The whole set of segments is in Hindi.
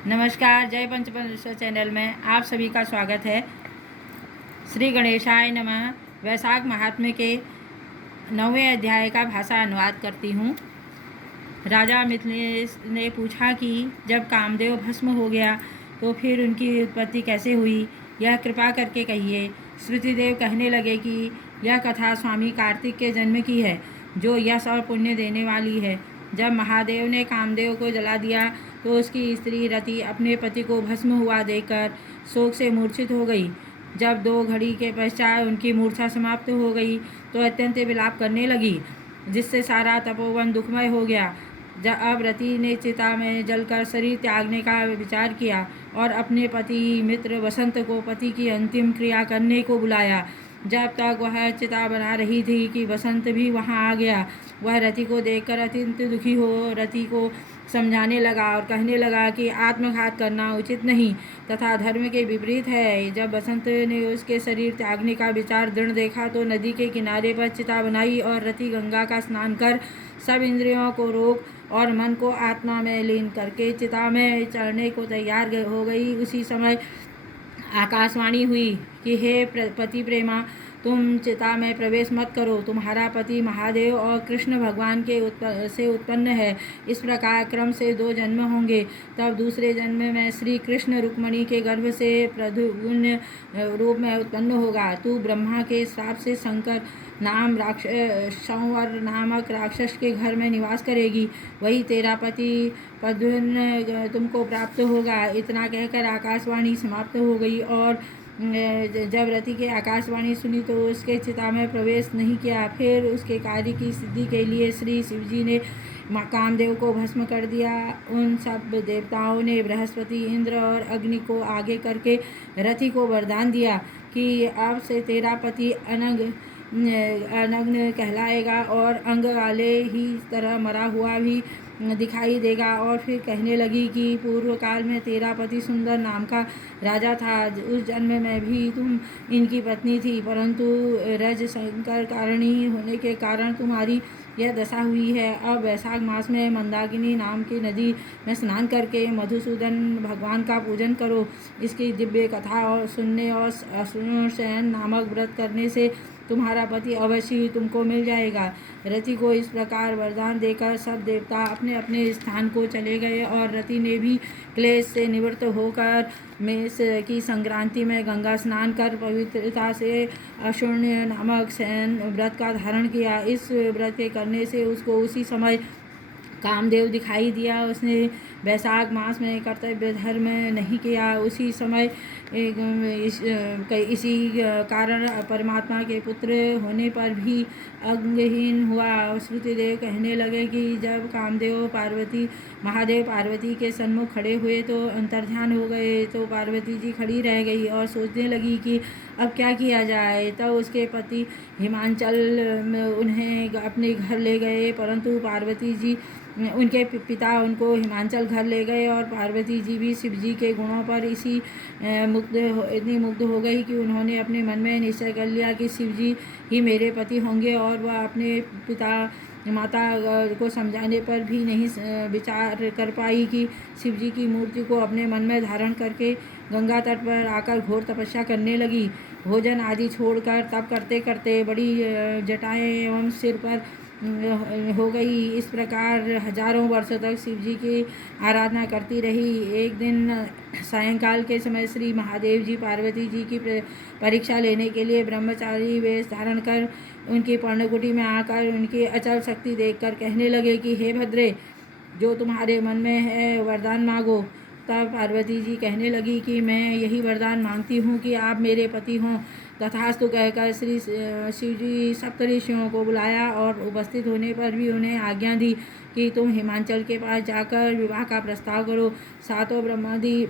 नमस्कार, जय पंचपरमेश्वर चैनल में आप सभी का स्वागत है। श्री गणेशाय नमः। वैशाख महात्म्य के 9वें अध्याय का भाषा अनुवाद करती हूँ। राजा मिथिलेश ने पूछा कि जब कामदेव भस्म हो गया तो फिर उनकी उत्पत्ति कैसे हुई, यह कृपा करके कहिए। श्रुतिदेव कहने लगे कि यह कथा स्वामी कार्तिक के जन्म की है, जो यश और पुण्य देने वाली है। जब महादेव ने कामदेव को जला दिया तो उसकी स्त्री रति अपने पति को भस्म हुआ देखकर शोक से मूर्छित हो गई। जब 2 घड़ी के पश्चात उनकी मूर्छा समाप्त हो गई तो अत्यंत विलाप करने लगी, जिससे सारा तपोवन दुखमय हो गया। अब रति ने चिता में जलकर शरीर त्यागने का विचार किया और अपने पति मित्र वसंत को पति की अंतिम क्रिया करने को बुलाया। जब तक वह चिता बना रही थी कि वसंत भी वहां आ गया। वह रति को देखकर अत्यंत दुखी हो रति को समझाने लगा और कहने लगा कि आत्मघात करना उचित नहीं तथा धर्म के विपरीत है। जब वसंत ने उसके शरीर त्यागने का विचार दृढ़ देखा तो नदी के किनारे पर चिता बनाई और रति गंगा का स्नान कर सब इंद्रियों को रोक और मन को आत्मा में लीन करके चिता में चढ़ने को तैयार हो गई। उसी समय आकाशवाणी हुई कि हे पति प्रेमा, तुम चिता में प्रवेश मत करो। तुम्हारा पति महादेव और कृष्ण भगवान के से उत्पन्न है। इस प्रकार क्रम से 2 जन्म होंगे। तब दूसरे जन्म में श्री कृष्ण रुक्मणी के गर्भ से प्रद्युम्न रूप में उत्पन्न होगा। तू ब्रह्मा के श्राप से शंकर नाम संवर नामक राक्षस के घर में निवास करेगी। वही तेरा पति प्रद्युम्न तुमको प्राप्त होगा। इतना कहकर आकाशवाणी समाप्त हो गई और जब रति के आकाशवाणी सुनी तो उसके चिता में प्रवेश नहीं किया। फिर उसके कार्य की सिद्धि के लिए श्री शिवजी ने कामदेव को भस्म कर दिया। उन सब देवताओं ने बृहस्पति, इंद्र और अग्नि को आगे करके रति को वरदान दिया कि अब से तेरा पति अनग्न कहलाएगा और अंग वाले ही तरह मरा हुआ भी दिखाई देगा। और फिर कहने लगी कि पूर्व काल में तेरा पति सुंदर नाम का राजा था। उस जन्म में भी तुम इनकी पत्नी थी, परंतु रज शंकर कारणी होने के कारण तुम्हारी यह दशा हुई है। अब वैशाख मास में मंदाकिनी नाम की नदी में स्नान करके मधुसूदन भगवान का पूजन करो। इसकी दिव्य कथा और सुनने और शयन नामक व्रत करने से तुम्हारा पति अवश्य ही तुमको मिल जाएगा। रति को इस प्रकार वरदान देकर सब देवता अपने अपने स्थान को चले गए और रति ने भी क्लेश से निवृत्त होकर मेष की संक्रांति में गंगा स्नान कर पवित्रता से अशून्य नामक शयन व्रत का धारण किया। इस व्रत के करने से उसको उसी समय कामदेव दिखाई दिया। उसने वैशाख मास में कर्तव्य धर्म नहीं किया। उसी समय इसी कारण परमात्मा के पुत्र होने पर भी अंगहीन हुआ। श्रुतिदेव कहने लगे कि जब कामदेव महादेव पार्वती के सन्मुख खड़े हुए तो अंतर्ध्यान हो गए। तो पार्वती जी खड़ी रह गई और सोचने लगी कि अब क्या किया जाए। तब उसके पति हिमांचल उन्हें अपने घर ले गए, परंतु पार्वती जी उनके पिता उनको हिमांचल घर ले गए और पार्वती जी भी शिव जी के गुणों पर इतनी मुग्ध हो गई कि उन्होंने अपने मन में निश्चय कर लिया कि शिव जी ही मेरे पति होंगे। और वह अपने पिता माता को समझाने पर भी नहीं विचार कर पाई कि शिव जी की मूर्ति को अपने मन में धारण करके गंगा तट पर आकर घोर तपस्या करने लगी। भोजन आदि छोड़कर तप करते करते बड़ी जटाएं एवं सिर पर हो गई। इस प्रकार हजारों वर्षों तक शिव जी की आराधना करती रही। एक दिन सायंकाल के समय श्री महादेव जी पार्वती जी की परीक्षा लेने के लिए ब्रह्मचारी वेश धारण कर उनकी पर्णकुटी में आकर उनकी अचल शक्ति देखकर कहने लगे कि हे भद्रे, जो तुम्हारे मन में है वरदान मांगो। तब पार्वती जी कहने लगी कि मैं यही वरदान मांगती हूँ कि आप मेरे पति हों। तथास्तु कहकर श्री शिव जी सप्तऋषियों को बुलाया और उपस्थित होने पर भी उन्हें आज्ञा दी कि तुम हिमांचल के पास जाकर विवाह का प्रस्ताव करो। 7 ब्रह्मादि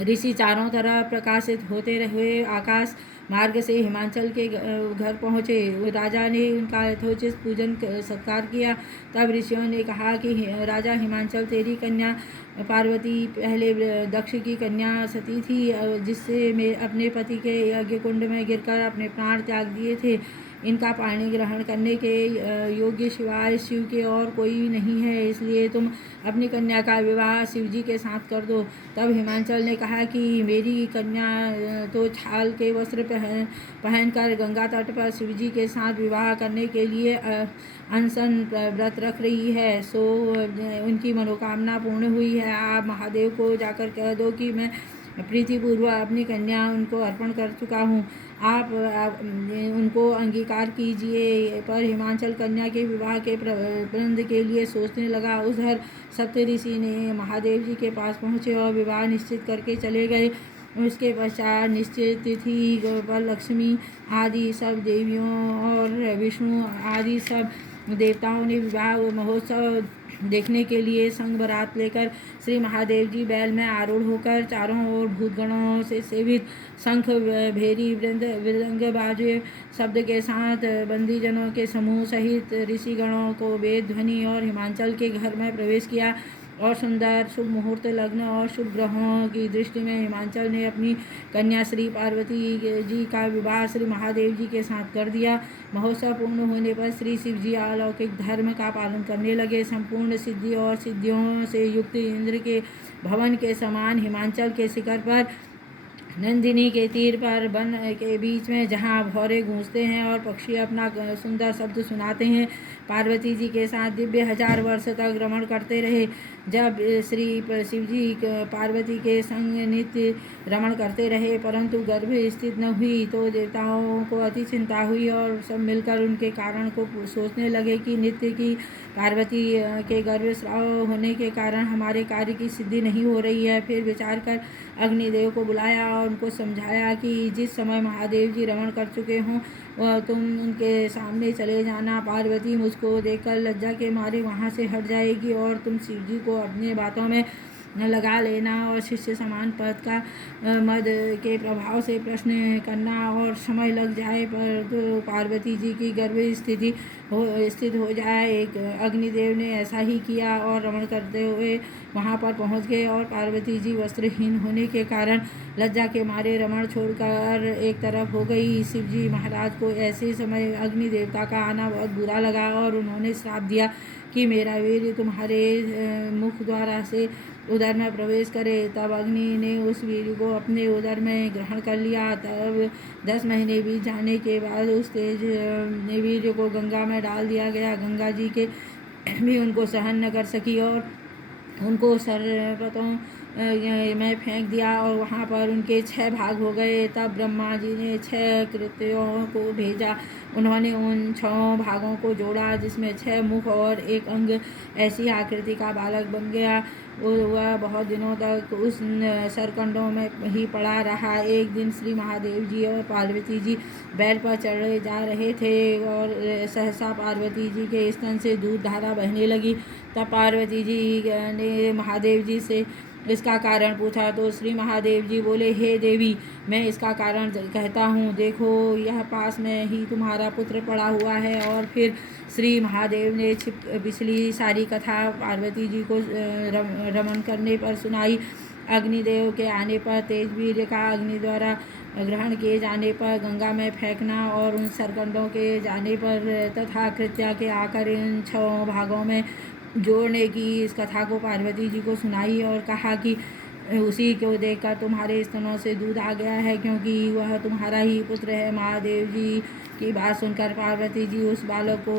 ऋषि चारों तरफ प्रकाशित होते हुए आकाश मार्ग से हिमांचल के घर पहुँचे। राजा ने उनका यथोचित पूजन सत्कार किया। तब ऋषियों ने कहा कि राजा हिमांचल, तेरी कन्या पार्वती पहले दक्ष की कन्या सती थी, जिससे मैं अपने पति के यज्ञ कुंड में गिरकर अपने प्राण त्याग दिए थे। इनका पानी ग्रहण करने के योग्य सिवाय शिव के और कोई नहीं है, इसलिए तुम अपनी कन्या का विवाह शिव जी के साथ कर दो। तब हिमांचल ने कहा कि मेरी कन्या तो छाल के वस्त्र पहनकर गंगा तट पर शिव जी के साथ विवाह करने के लिए अनशन व्रत रख रही है, सो उनकी मनोकामना पूर्ण हुई है। आप महादेव को जाकर कह दो कि मैं प्रीतिपूर्वक अपनी कन्या उनको अर्पण कर चुका हूँ। आप उनको अंगीकार कीजिए। पर हिमांचल कन्या के विवाह के प्रबंध के लिए सोचने लगा। उधर सप्तऋषि ने महादेव जी के पास पहुँचे और विवाह निश्चित करके चले गए। उसके पश्चात निश्चित तिथि पर लक्ष्मी आदि सब देवियों और विष्णु आदि सब देवताओं ने विवाह महोत्सव देखने के लिए संग बारात लेकर श्री महादेव जी बैल में आरूढ़ होकर चारों ओर भूतगणों से सेवित शंख भेरी मृदंग बाजे शब्द के साथ बंदीजनों के समूह सहित ऋषिगणों को वेद ध्वनि और हिमांचल के घर में प्रवेश किया। और सुंदर शुभ मुहूर्त लग्न और शुभ ग्रहों की दृष्टि में हिमांचल ने अपनी कन्या श्री पार्वती जी का विवाह श्री महादेव जी के साथ कर दिया। महोत्सव पूर्ण होने पर श्री शिव जी अलौकिक धर्म का पालन करने लगे। संपूर्ण सिद्धि और सिद्धियों से युक्त इंद्र के भवन के समान हिमांचल के शिखर पर नंदिनी के तीर पर वन के बीच में जहाँ भौरे गूंजते हैं और पक्षी अपना सुंदर शब्द सुनाते हैं, पार्वती जी के साथ दिव्य 1000 वर्ष तक रमण करते रहे। जब श्री शिव जी पार्वती के संग नित्य रमण करते रहे परंतु गर्भ स्थित न हुई तो देवताओं को अति चिंता हुई और सब मिलकर उनके कारण को सोचने लगे कि नित्य की पार्वती के गर्भस्राव होने के कारण हमारे कार्य की सिद्धि नहीं हो रही है। फिर विचार कर अग्निदेव को बुलाया और उनको समझाया कि जिस समय महादेव जी रमण कर चुके हों तुम उनके सामने चले जाना। पार्वती मुझको देखकर लज्जा के मारे वहाँ से हट जाएगी और तुम शिव जी को अपनी बातों में लगा लेना और शिष्य समान पद का मद के प्रभाव से प्रश्न करना और समय लग जाए पर तो पार्वती जी की गर्भ स्थित हो जाए। एक अग्निदेव ने ऐसा ही किया और रमण करते हुए वहाँ पर पहुँच गए और पार्वती जी वस्त्रहीन होने के कारण लज्जा के मारे रमण छोड़कर एक तरफ हो गई। शिव जी महाराज को ऐसे समय अग्नि देवता का आना बहुत बुरा लगा और उन्होंने श्राप दिया कि मेरा वीर तुम्हारे मुख द्वारा से उदर में प्रवेश करे। तब अग्नि ने उस वीर को अपने उदर में ग्रहण कर लिया। तब 10 महीने बीत जाने के बाद उस तेज वीर को गंगा में डाल दिया गया। गंगा जी के भी उनको सहन न कर सकी और उनको सर्वतों में फेंक दिया और वहाँ पर उनके 6 भाग हो गए। तब ब्रह्मा जी ने 6 कृत्यों को भेजा। उन्होंने उन 6 भागों को जोड़ा जिसमें 6 मुख और 1 अंग ऐसी आकृति का बालक बन गया। वह बहुत दिनों तक उस सरकंडों में ही पड़ा रहा। एक दिन श्री महादेव जी और पार्वती जी बैल पर चढ़े जा रहे थे और सहसा पार्वती जी के स्तन से दूध धारा बहने लगी। तब पार्वती जी ने महादेव जी से इसका कारण पूछा तो श्री महादेव जी बोले, हे देवी, मैं इसका कारण कहता हूँ। देखो यह पास में ही तुम्हारा पुत्र पड़ा हुआ है। और फिर श्री महादेव ने पिछली सारी कथा पार्वती जी को रमन करने पर सुनाई। अग्निदेव के आने पर तेजवीर का अग्नि द्वारा ग्रहण किए जाने पर गंगा में फेंकना और उन सरकंडों के जाने पर तथा कृत्या के आकर इन 6 भागों में जोड़ने की इस कथा को पार्वती जी को सुनाई और कहा कि उसी को देखकर तुम्हारे स्तनों से दूध आ गया है क्योंकि वह तुम्हारा ही पुत्र है। महादेव जी की बात सुनकर पार्वती जी उस बालक को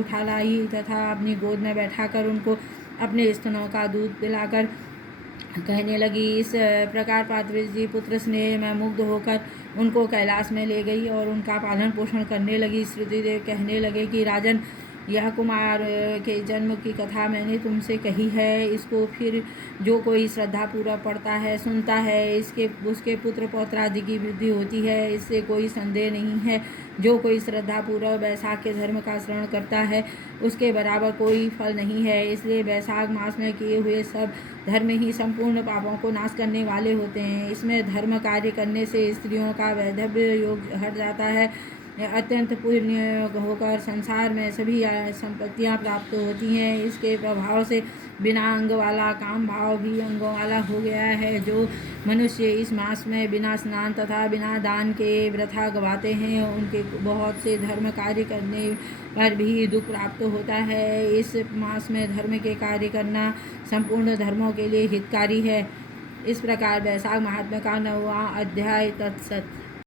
उठा लाई तथा अपनी गोद में बैठाकर उनको अपने स्तनों का दूध पिलाकर कहने लगी। इस प्रकार पार्वती जी पुत्र स्नेह में मुग्ध होकर उनको कैलाश में ले गई और उनका पालन पोषण करने लगी। श्रुतिदेव कहने लगे कि राजन, यह कुमार के जन्म की कथा मैंने तुमसे कही है। इसको फिर जो कोई श्रद्धापूर्वक पढ़ता है, सुनता है, उसके पुत्र पौत्र आदि की वृद्धि होती है, इससे कोई संदेह नहीं है। जो कोई श्रद्धापूर्वक वैशाख के धर्म का श्रवण करता है उसके बराबर कोई फल नहीं है। इसलिए वैशाख मास में किए हुए सब धर्म ही संपूर्ण पापों को नाश करने वाले होते हैं। इसमें धर्म कार्य करने से स्त्रियों का वैधव्य योग हट जाता है अत्यंत पुण्य होकर संसार में सभी संपत्तियां प्राप्त होती हैं। इसके प्रभाव से बिना अंग वाला काम भाव भी अंगों वाला हो गया है। जो मनुष्य इस मास में बिना स्नान तथा बिना दान के वृथा गवाते हैं, उनके बहुत से धर्म कार्य करने पर भी दुख प्राप्त होता है। इस मास में धर्म के कार्य करना संपूर्ण धर्मों के लिए हितकारी है। इस प्रकार वैशाख महात्म्य का 9वां अध्याय तत्सत।